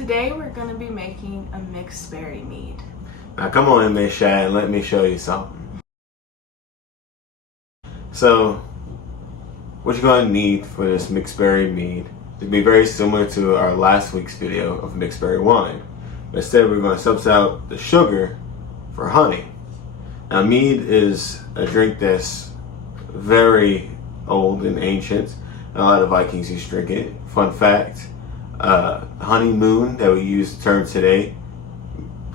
Today we're going to be making a mixed berry mead. Now come on in, Miss Shad, and let me show you something. So, what you're going to need for this mixed berry mead to be very similar to our last week's video of mixed berry wine. Instead, we're going to substitute out the sugar for honey. Now, mead is a drink that's very old and ancient. A lot of Vikings used to drink it. Fun fact, honeymoon that we use the term today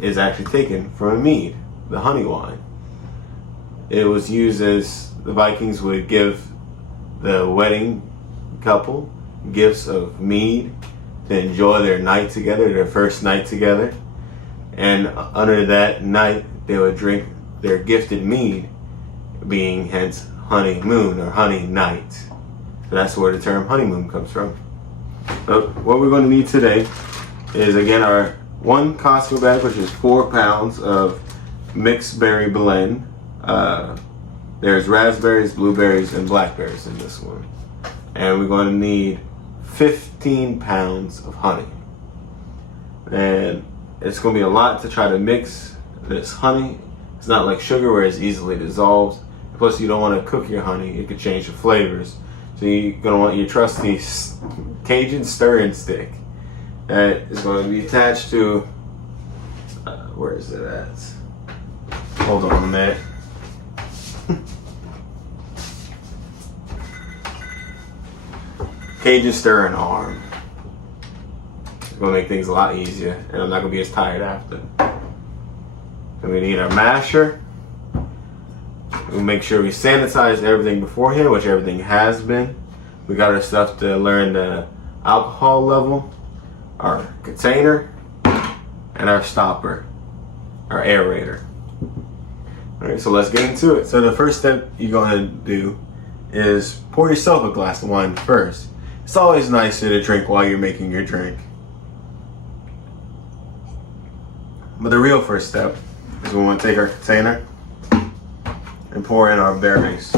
is actually taken from a mead, the honey wine. It was used as the Vikings would give the wedding couple gifts of mead to enjoy their night together, their first night together. And under that night, they would drink their gifted mead, being hence honeymoon or honey night. So that's where the term honeymoon comes from. So what we're going to need today is, again, our one Costco bag, which is 4 pounds of mixed berry blend. There's raspberries, blueberries, and blackberries in this one. And we're going to need 15 pounds of honey. And it's going to be a lot to try to mix this honey. It's not like sugar where it's easily dissolved. Plus, you don't want to cook your honey. It could change the flavors. So you're going to want your trusty Cajun stirring stick that is going to be attached to, where is it at? Hold on a minute. Cajun stirring arm. It's going to make things a lot easier, and I'm not going to be as tired after. So we need our masher. We'll make sure we sanitize everything beforehand, which everything has been. We got our stuff to learn the alcohol level, our container, and our stopper, our aerator. All right, so let's get into it. So the first step you're going to do is pour yourself a glass of wine first. It's always nicer to drink while you're making your drink. But the real first step is we want to take our container and pour in our berries.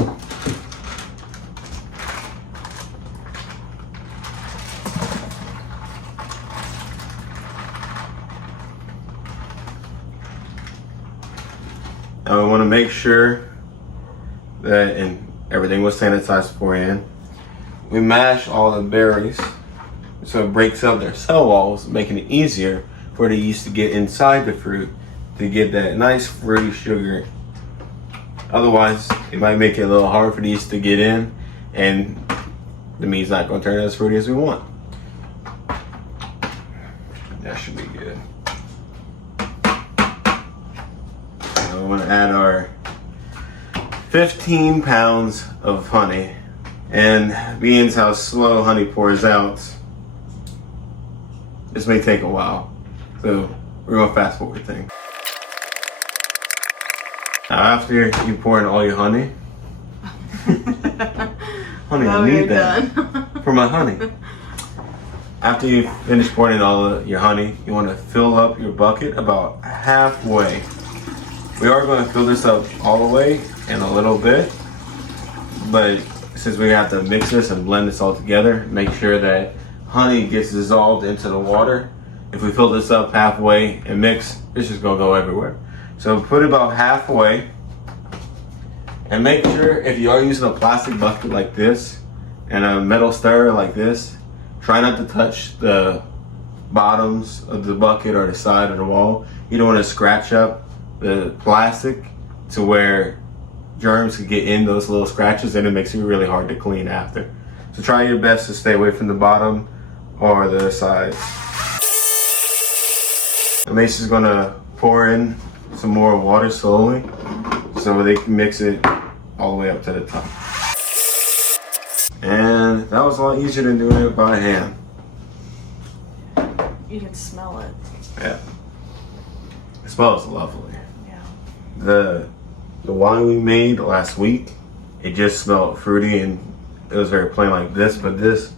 Now we want to make sure that everything was sanitized beforehand. We mash all the berries so it breaks up their cell walls, making it easier for the yeast to get inside the fruit to get that nice fruity sugar. Otherwise, it might make it a little hard for the yeast to get in, and the mead's not going to turn out as fruity as we want. That should be good. Now we want to add our 15 pounds of honey. And being how slow honey pours out, this may take a while. So we're going to fast forward things. Now after you pour in all your honey, honey, I need that for my honey. After you finish pouring in all of your honey, you want to fill up your bucket about halfway. We are going to fill this up all the way in a little bit, but since we have to mix this and blend this all together, make sure that honey gets dissolved into the water. If we fill this up halfway and mix, it's just gonna go everywhere. So put it about halfway, and make sure if you are using a plastic bucket like this and a metal stirrer like this, try not to touch the bottoms of the bucket or the side of the wall. You don't want to scratch up the plastic to where germs can get in those little scratches, and it makes it really hard to clean after. So try your best to stay away from the bottom or the sides. And Mason's gonna pour in some more water slowly so they can mix it all the way up to the top. And that was a lot easier than doing it by hand. You can smell it. Yeah. It smells lovely. Yeah. The wine we made last week, it just smelled fruity and it was very plain like this, but this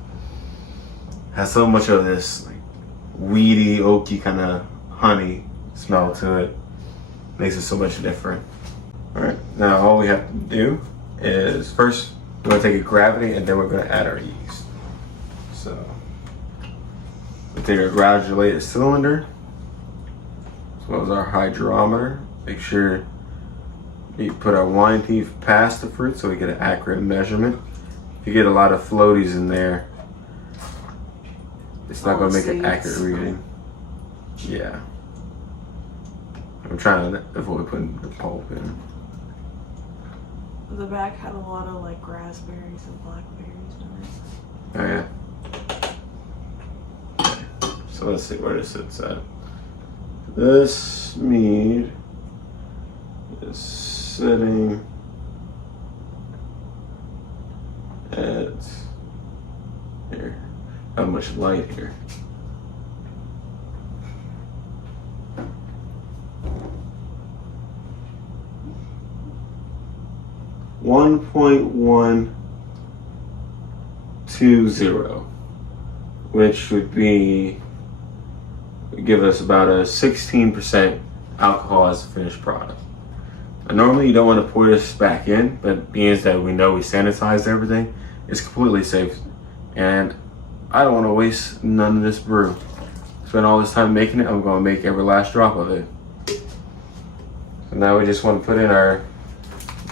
has so much of this like weedy, oaky kind of honey smell to it. Makes it so much different. All right, now all we have to do is first we're gonna take a gravity and then we're gonna add our yeast. So we take our granulated cylinder as well as our hydrometer. Make sure we put our wine teeth past the fruit so we get an accurate measurement. If you get a lot of floaties in there, it's not going to make an accurate reading. Yeah. I'm trying to avoid putting the pulp in. The back had a lot of like raspberries and blackberries in it. Oh yeah. So let's see where this sits at. This mead is sitting at here. Not much light here. .120, which would give us about a 16% alcohol as a finished product. And normally you don't want to pour this back in, but being that we know we sanitized everything, it's completely safe. And I don't want to waste none of this brew. Spend all this time making it, I'm going to make every last drop of it. So now we just want to put in our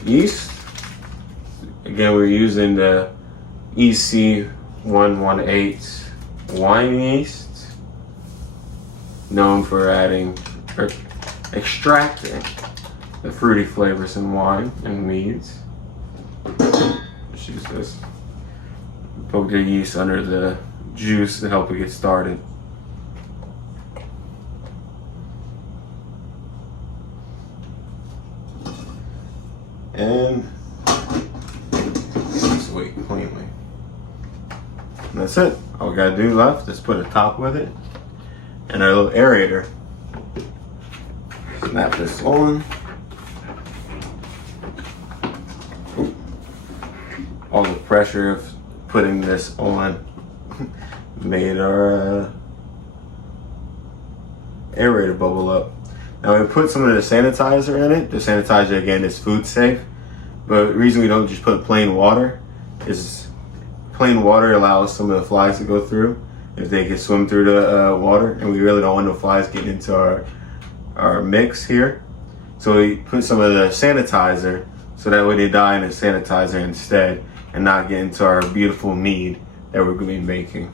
yeast. Again, we're using the EC 118 wine yeast, known for adding or extracting the fruity flavors in wine and meads. Let's use this. Poke the yeast under the juice to help it get started. And sweet cleanly. And that's it. All we gotta do left is put a top with it and our little aerator. Snap this on. Ooh. All the pressure of putting this on made our aerator bubble up. Now we put some of the sanitizer in it. The sanitizer again is food safe, but the reason we don't just put plain water is plain water allows some of the flies to go through if they can swim through the water, and we really don't want no flies getting into our mix here. So we put some of the sanitizer so that way they die in the sanitizer instead and not get into our beautiful mead that we're going to be making.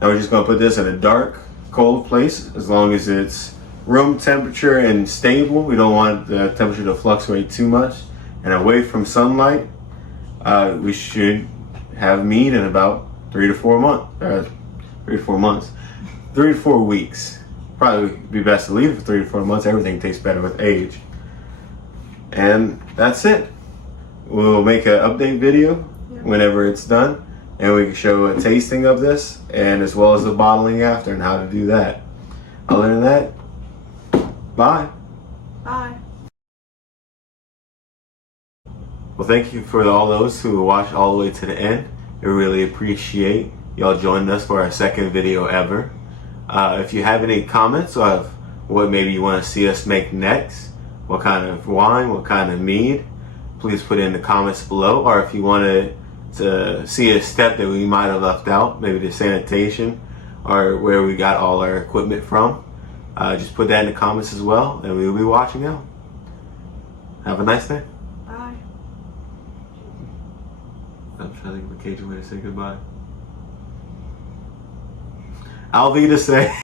Now we're just going to put this in a dark, cold place as long as it's room temperature and stable. We don't want the temperature to fluctuate too much, and away from sunlight. We should have mead in about 3 to 4 months. 3 to 4 months. 3 to 4 weeks. Probably be best to leave it for 3 to 4 months. Everything tastes better with age. And that's it. We'll make an update video whenever it's done, and we can show a tasting of this and as well as the bottling after and how to do that. Other than that, bye. Bye. Well, thank you for all those who watched all the way to the end. I really appreciate y'all joining us for our second video ever. If you have any comments of what maybe you want to see us make next, what kind of wine, what kind of mead, please put it in the comments below. Or if you wanted to see a step that we might have left out, maybe the sanitation or where we got all our equipment from, just put that in the comments as well, and we'll be watching out. Have a nice day. Bye. I'm trying to think of a Cajun way to say goodbye. I'll be to say.